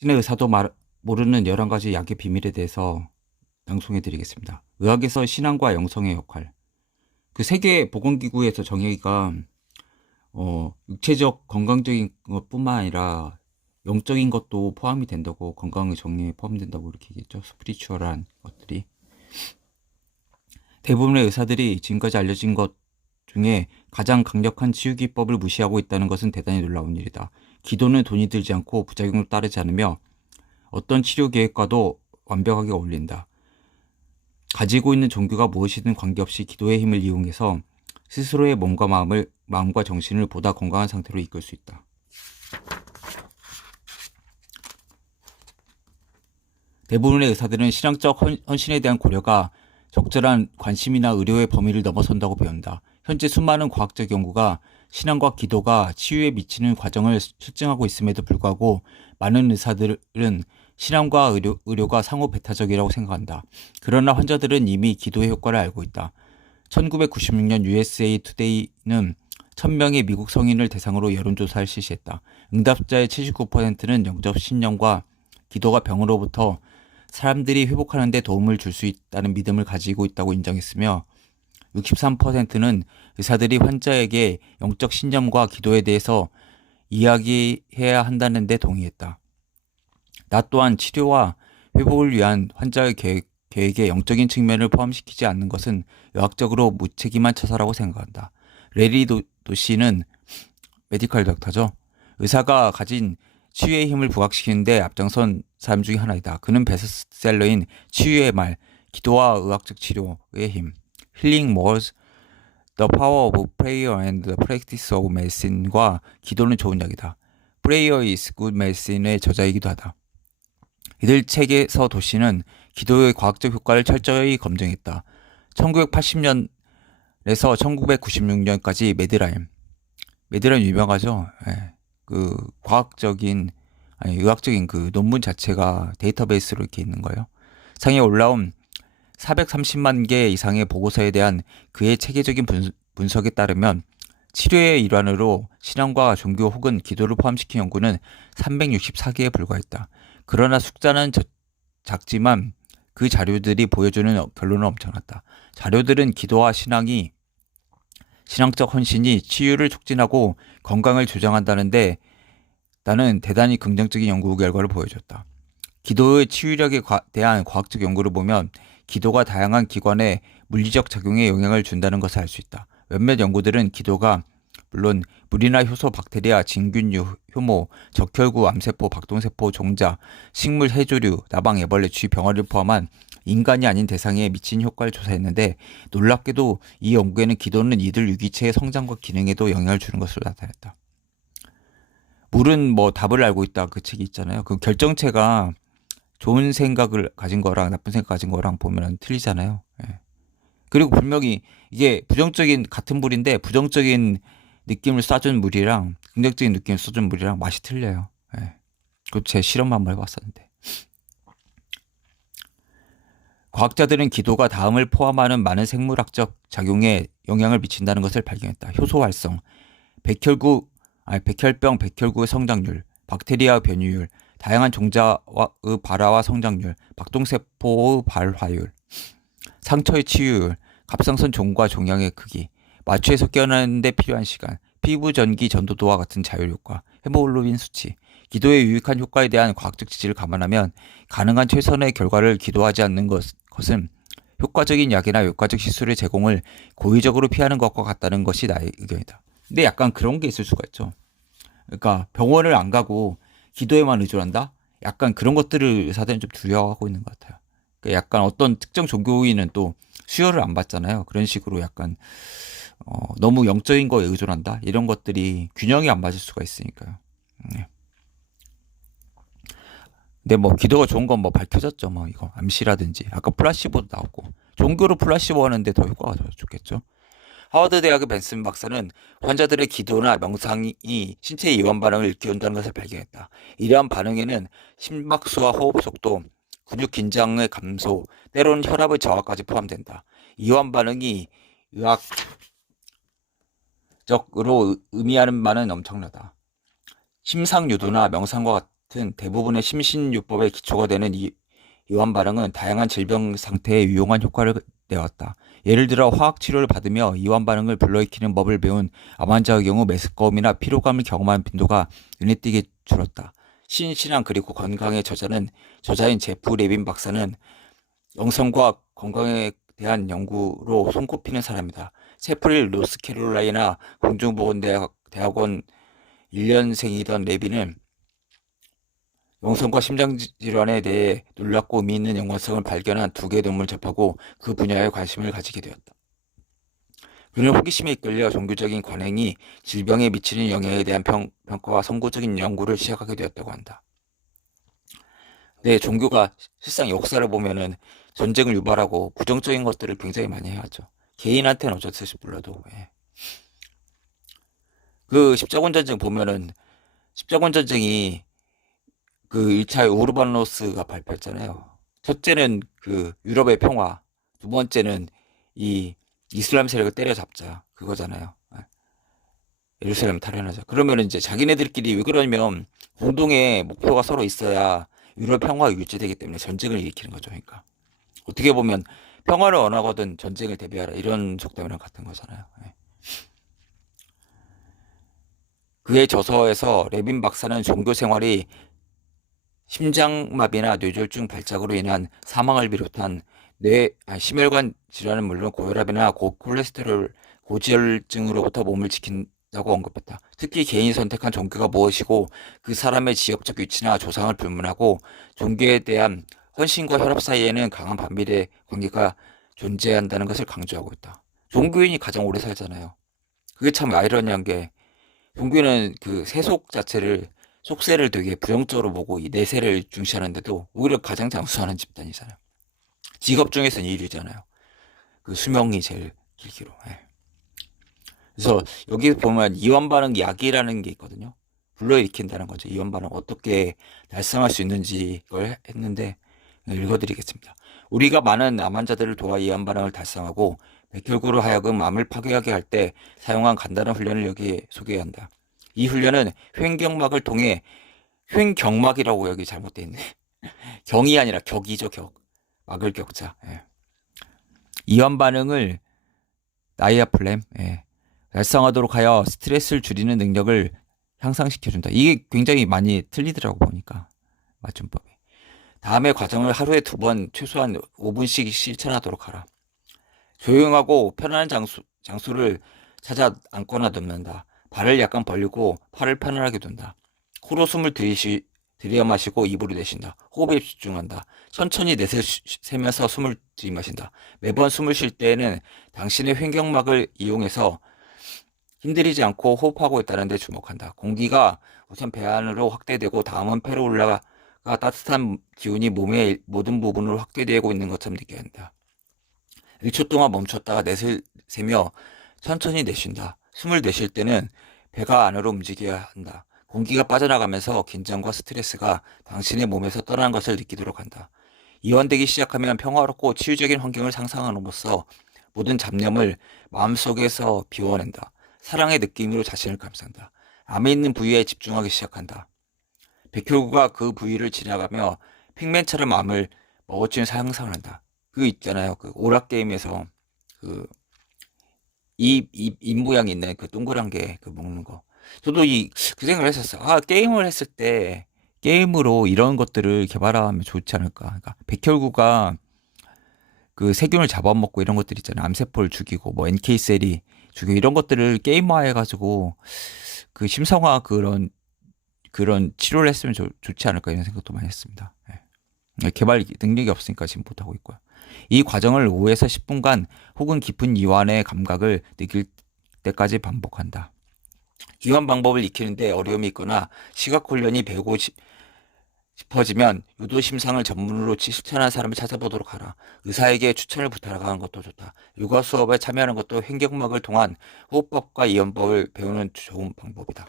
신의 의사도 모르는 11가지 약의 비밀에 대해서 방송해 드리겠습니다. 의학에서 신앙과 영성의 역할. 그 세계보건기구에서 정의가 육체적 건강적인 것뿐만 아니라 영적인 것도 포함이 된다고, 건강의 정의에 포함된다고 이렇게 얘기했죠. 스피리추얼한 것들이. 대부분의 의사들이 지금까지 알려진 것 중에 가장 강력한 치유기법을 무시하고 있다는 것은 대단히 놀라운 일이다. 기도는 돈이 들지 않고 부작용을 따르지 않으며 어떤 치료 계획과도 완벽하게 어울린다. 가지고 있는 종교가 무엇이든 관계없이 기도의 힘을 이용해서 스스로의 마음과 정신을 보다 건강한 상태로 이끌 수 있다. 대부분의 의사들은 신앙적 헌신에 대한 고려가 적절한 관심이나 의료의 범위를 넘어선다고 배운다. 현재 수많은 과학적 연구가 신앙과 기도가 치유에 미치는 과정을 실증하고 있음에도 불구하고 많은 의사들은 신앙과 의료가 상호 배타적이라고 생각한다. 그러나 환자들은 이미 기도의 효과를 알고 있다. 1996년 USA 투데이는 1000명의 미국 성인을 대상으로 여론조사를 실시했다. 응답자의 79%는 영적 신념과 기도가 병으로부터 사람들이 회복하는 데 도움을 줄 수 있다는 믿음을 가지고 있다고 인정했으며 63%는 의사들이 환자에게 영적 신념과 기도에 대해서 이야기해야 한다는 데 동의했다. 나 또한 치료와 회복을 위한 환자의 계획에 영적인 측면을 포함시키지 않는 것은 의학적으로 무책임한 처사라고 생각한다. 레리 도시는 메디컬 닥터죠. 의사가 가진 치유의 힘을 부각시키는데 앞장선 사람 중에 하나이다. 그는 베스트셀러인 치유의 말, 기도와 의학적 치료의 힘, Healing Words, The Power of Prayer and the Practice of Medicine과 기도는 좋은 약이다. Prayer is Good Medicine의 저자이기도 하다. 이들 책에서 도시는 기도의 과학적 효과를 철저히 검증했다. 1980년에서 1996년까지 메드라임 유명하죠. 예. 그 의학적인 그 논문 자체가 데이터베이스로 이렇게 있는 거예요. 상에 올라온 430만 개 이상의 보고서에 대한 그의 체계적인 분석에 따르면 치료의 일환으로 신앙과 종교 혹은 기도를 포함시킨 연구는 364개에 불과했다. 그러나 숫자는 작지만 그 자료들이 보여주는 결론은 엄청났다. 자료들은 기도와 신앙적 헌신이 치유를 촉진하고 건강을 조장한다는데 나는 대단히 긍정적인 연구 결과를 보여줬다. 기도의 치유력에 대한 과학적 연구를 보면 기도가 다양한 기관에 물리적 작용에 영향을 준다는 것을 알 수 있다. 몇몇 연구들은 기도가 물론 물이나 효소, 박테리아, 진균류, 효모, 적혈구, 암세포, 박동세포, 종자, 식물 해조류, 나방, 애벌레, 쥐, 병아리를 포함한 인간이 아닌 대상에 미친 효과를 조사했는데 놀랍게도 이 연구에는 기도는 이들 유기체의 성장과 기능에도 영향을 주는 것으로 나타났다. 물은 뭐 답을 알고 있다 그 책이 있잖아요. 그 결정체가 좋은 생각을 가진 거랑 나쁜 생각 가진 거랑 보면 틀리잖아요. 예. 그리고 분명히 이게 같은 물인데 부정적인 느낌을 쏴준 물이랑 긍정적인 느낌을 쏴준 물이랑 맛이 틀려요. 예. 그것도 제 실험 한번 해봤었는데. 과학자들은 기도가 다음을 포함하는 많은 생물학적 작용에 영향을 미친다는 것을 발견했다. 효소 활성, 백혈병 백혈구의 성장률, 박테리아 변이율, 다양한 종자의 발화와 성장률, 박동세포의 발화율, 상처의 치유율, 갑상선 종과 종양의 크기, 마취에서 깨어나는 데 필요한 시간, 피부 전기 전도도와 같은 자율 효과, 헤모글로빈 수치, 기도의 유익한 효과에 대한 과학적 지지를 감안하면 가능한 최선의 결과를 기도하지 않는 것은 효과적인 약이나 효과적 시술의 제공을 고의적으로 피하는 것과 같다는 것이 나의 의견이다. 근데 약간 그런 게 있을 수가 있죠. 그러니까 병원을 안 가고 기도에만 의존한다? 약간 그런 것들을 의사들은 좀 두려워하고 있는 것 같아요. 그러니까 약간 어떤 특정 종교인은 또 수혈을 안 받잖아요. 그런 식으로 약간 너무 영적인 거에 의존한다? 이런 것들이 균형이 안 맞을 수가 있으니까요. 네. 근데 뭐 기도가 좋은 건 뭐 밝혀졌죠. 뭐 이거 암시라든지 아까 플라시보도 나왔고 종교로 플라시보 하는데 더 효과가 더 좋겠죠. 하워드 대학의 벤슨 박사는 환자들의 기도나 명상이 신체의 이완 반응을 일깨운다는 것을 발견했다. 이러한 반응에는 심박수와 호흡 속도, 근육 긴장의 감소, 때로는 혈압의 저하까지 포함된다. 이완 반응이 의학적으로 의미하는 바는 엄청나다. 심상 유도나 명상과 같은 대부분의 심신유법의 기초가 되는 이완 반응은 다양한 질병 상태에 유용한 효과를 내왔다. 예를 들어 화학 치료를 받으며 이완 반응을 불러일으키는 법을 배운 암 환자의 경우 메스꺼움이나 피로감을 경험하는 빈도가 눈에 띄게 줄었다. 신신앙 그리고 건강의 저자인 제프 레빈 박사는 영성과 건강에 대한 연구로 손꼽히는 사람이다. 세프릴 노스캐롤라이나 공중보건대학원 1년생이던 레빈은 영성과 심장질환에 대해 놀랍고 의미 있는 연관성을 발견한 2개의 논문을 접하고 그 분야에 관심을 가지게 되었다. 그는 호기심에 이끌려 종교적인 관행이 질병에 미치는 영향에 대한 평가와 선구적인 연구를 시작하게 되었다고 한다. 네, 종교가 실상 역사를 보면은 전쟁을 유발하고 부정적인 것들을 굉장히 많이 해왔죠. 개인한테는 어쩔 수 몰라도. 예. 그 십자군 전쟁 보면은 십자군 전쟁이 그 1차 우르바노스가 발표했잖아요. 첫째는 그 유럽의 평화, 두 번째는 이 이슬람 세력을 때려잡자 그거잖아요. 예루살렘 탈환하자. 그러면 이제 자기네들끼리 왜 그러냐면 공동의 목표가 서로 있어야 유럽 평화가 유지되기 때문에 전쟁을 일으키는 거죠. 그러니까 어떻게 보면 평화를 원하거든 전쟁을 대비하라 이런 속담이랑 같은 거잖아요. 그의 저서에서 레빈 박사는 종교 생활이 심장마비나 뇌졸중 발작으로 인한 사망을 비롯한 심혈관 질환은 물론 고혈압이나 고콜레스테롤, 고지혈증으로부터 몸을 지킨다고 언급했다. 특히 개인이 선택한 종교가 무엇이고 그 사람의 지역적 위치나 조상을 불문하고 종교에 대한 헌신과 혈압 사이에는 강한 반비례 관계가 존재한다는 것을 강조하고 있다. 종교인이 가장 오래 살잖아요. 그게 참 아이러니한 게 종교는 그 세속 자체를 속세를 되게 부정적으로 보고 이 내세를 중시하는데도 오히려 가장 장수하는 집단이잖아요. 직업 중에서는 인류잖아요. 그 수명이 제일 길기로. 예. 그래서 여기 보면 이완 반응 약이라는 게 있거든요. 불러일으킨다는 거죠. 이완 반응 어떻게 달성할 수 있는지 그걸 했는데 읽어드리겠습니다. 우리가 많은 암 환자들을 도와 이완 반응을 달성하고 백혈구로 하여금 암을 파괴하게 할 때 사용한 간단한 훈련을 여기 소개해야 한다. 이 훈련은 횡경막을 통해 횡경막이라고 여기 잘못되어 있네. 경이 아니라 격이죠, 격. 막을 격자. 예. 이완 반응을 다이아플램 달성하도록 하여 스트레스를 줄이는 능력을 향상시켜준다. 이게 굉장히 많이 틀리더라고 보니까 맞춤법이. 다음의 과정을 하루에 2번 최소한 5분씩 실천하도록 하라. 조용하고 편안한 장소를 찾아 앉거나 눕는다. 발을 약간 벌리고 팔을 편안하게 둔다. 코로 숨을 들여 마시고 입으로 내쉰다. 호흡에 집중한다. 천천히 내쉬면서 숨을 들이마신다. 매번 숨을 쉴 때에는 당신의 횡격막을 이용해서 힘들이지 않고 호흡하고 있다는 데 주목한다. 공기가 우선 배 안으로 확대되고 다음은 폐로 올라가 따뜻한 기운이 몸의 모든 부분으로 확대되고 있는 것처럼 느껴야 한다. 1초 동안 멈췄다가 내쉬며 천천히 내쉰다. 숨을 내쉴 때는 배가 안으로 움직여야 한다. 공기가 빠져나가면서 긴장과 스트레스가 당신의 몸에서 떠나는 것을 느끼도록 한다. 이완되기 시작하면 평화롭고 치유적인 환경을 상상함으로써 모든 잡념을 마음속에서 비워낸다. 사랑의 느낌으로 자신을 감싼다. 암에 있는 부위에 집중하기 시작한다. 백혈구가 그 부위를 지나가며 핑맨처럼 암을 먹어치는 상상을 한다. 그 있잖아요. 그 오락게임에서 그 입 모양 있는 그 동그란 게 그 먹는 거. 저도 그 생각을 했었어요. 게임을 했을 때 게임으로 이런 것들을 개발하면 좋지 않을까. 그러니까 백혈구가 그 세균을 잡아먹고 이런 것들 있잖아요. 암세포를 죽이고 뭐 NK셀이 죽이고 이런 것들을 게임화해가지고 그 심성화 그런 치료를 했으면 좋지 않을까 이런 생각도 많이 했습니다. 개발 능력이 없으니까 지금 못하고 있고요. 이 과정을 5에서 10분간 혹은 깊은 이완의 감각을 느낄 때까지 반복한다. 이완 방법을 익히는데 어려움이 있거나 시각 훈련이 배우고 싶어지면 유도 심상을 전문으로 실천하는 사람을 찾아보도록 하라. 의사에게 추천을 부탁하는 것도 좋다. 요가 수업에 참여하는 것도 횡격막을 통한 호흡법과 이완법을 배우는 좋은 방법이다.